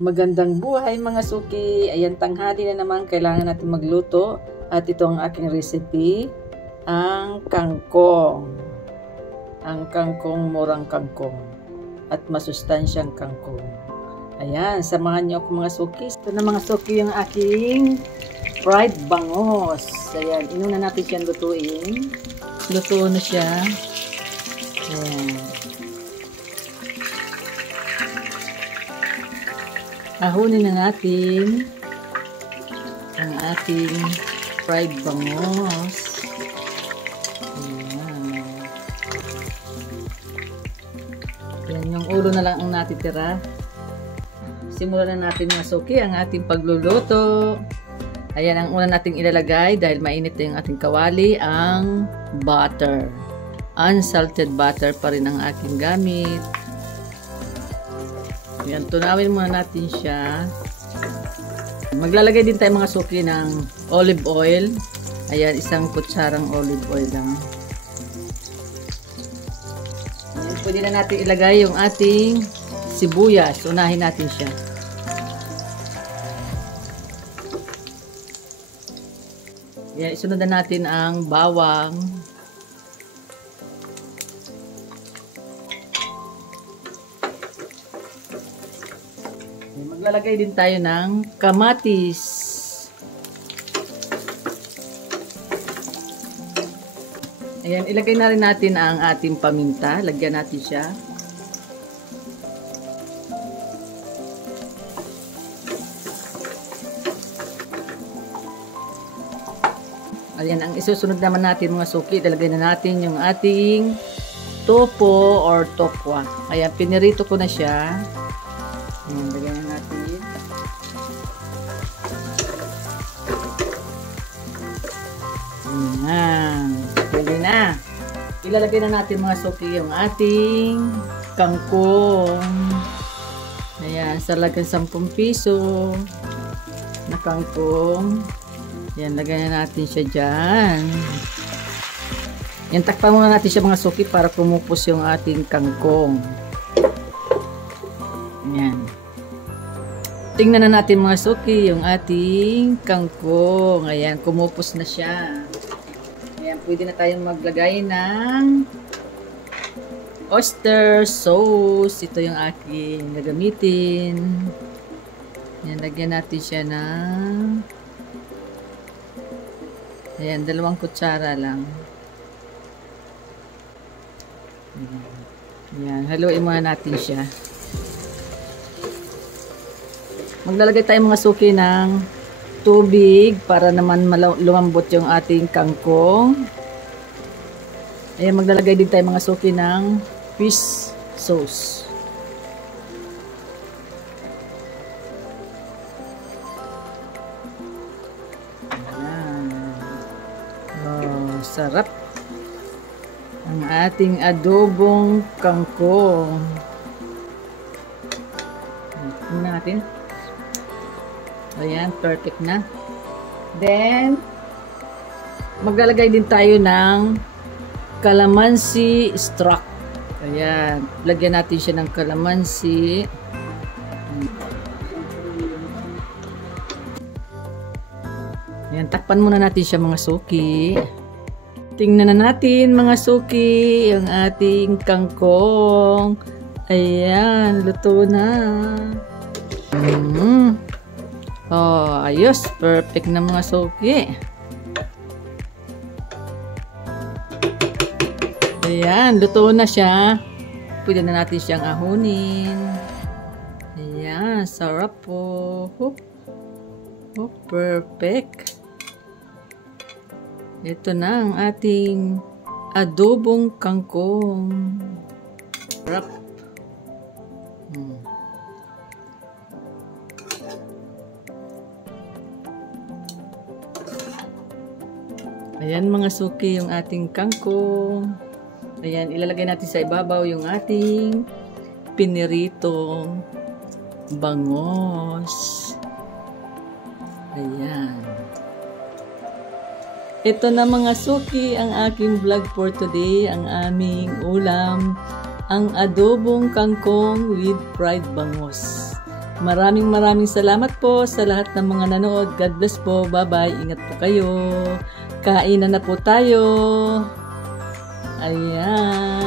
Magandang buhay mga suki. Ayan, tanghali na naman, kailangan natin magluto. At ito ang aking recipe, ang kangkong. Ang kangkong, murang kangkong. At masustansyang kangkong. Ayan, samahan niyo ako mga suki. Ito na mga suki yung aking fried bangos. Ayan, inuna natin siyang lutuin. Luto na siya. Ayan. Ahunin na natin ang ating fried bangos. Ayan. Yan, yung ulo na lang ang natitira. Simulan na natin mga suki ang ating pagluluto. Ayan ang una nating ilalagay dahil mainit na yung ating kawali, ang butter. Unsalted butter pa rin ang aking gamit. Ayan, tunawin muna natin siya. Maglalagay din tayo mga suki ng olive oil. Ayan, isang kutsarang olive oil lang. Ayan, pwede na natin ilagay yung ating sibuyas. Unahin natin siya. Ayan, isunod na natin ang bawang. Maglalagay din tayo ng kamatis. Ayan, ilagay na rin natin ang ating paminta. Lagyan natin siya. Ayan, ang isusunod naman natin mga suki, ilagay na natin yung ating topo or tokwa. Ayan, pinirito ko na siya. Ayan, lagyan na natin. Ayan, pwede na. Ilalagay na natin mga suki yung ating kangkong. Ayan, salagang 10 piso na kangkong. Ayan, lagyan na natin siya dyan. Ayan, takpan muna natin siya mga suki para kumupos yung ating kangkong. Ayan. Tingnan na natin mga suki yung ating kangkong. Ayan, kumupos na siya. Ayan, pwede na tayong maglagay ng oyster sauce. Ito yung aking gagamitin. Ayan, lagyan natin siya ng ayan, 2 kutsara lang. Ayan, haluin muna natin siya. Maglalagay tayo mga suki ng tubig para naman lumambot yung ating kangkong. Ayan, maglalagay din tayo mga suki ng fish sauce. Ayan. Oh, sarap ang ating adobong kangkong. Tingnan natin. Ayan, perfect na. Then, maglalagay din tayo ng calamansi extract. Ayan, lagyan natin siya ng calamansi. Ayan, takpan muna natin siya mga suki. Tingnan na natin mga suki yung ating kangkong. Ayan, luto na. Oh, ayos. Perfect na mga suki. Ayan, luto na siya. Pwede na natin siyang ahunin. Ayan, sarap po. Oh, perfect. Ito na ang ating adobong kangkong. Sarap. Ayan mga suki yung ating kangkong. Ayan, ilalagay natin sa ibabaw yung ating piniritong bangos. Ayan. Ito na mga suki ang aking vlog for today. Ang aming ulam, ang adobong kangkong with fried bangos. Maraming salamat po sa lahat ng mga nanood. God bless po. Bye-bye. Ingat po kayo. Kainan na po tayo. Ayan.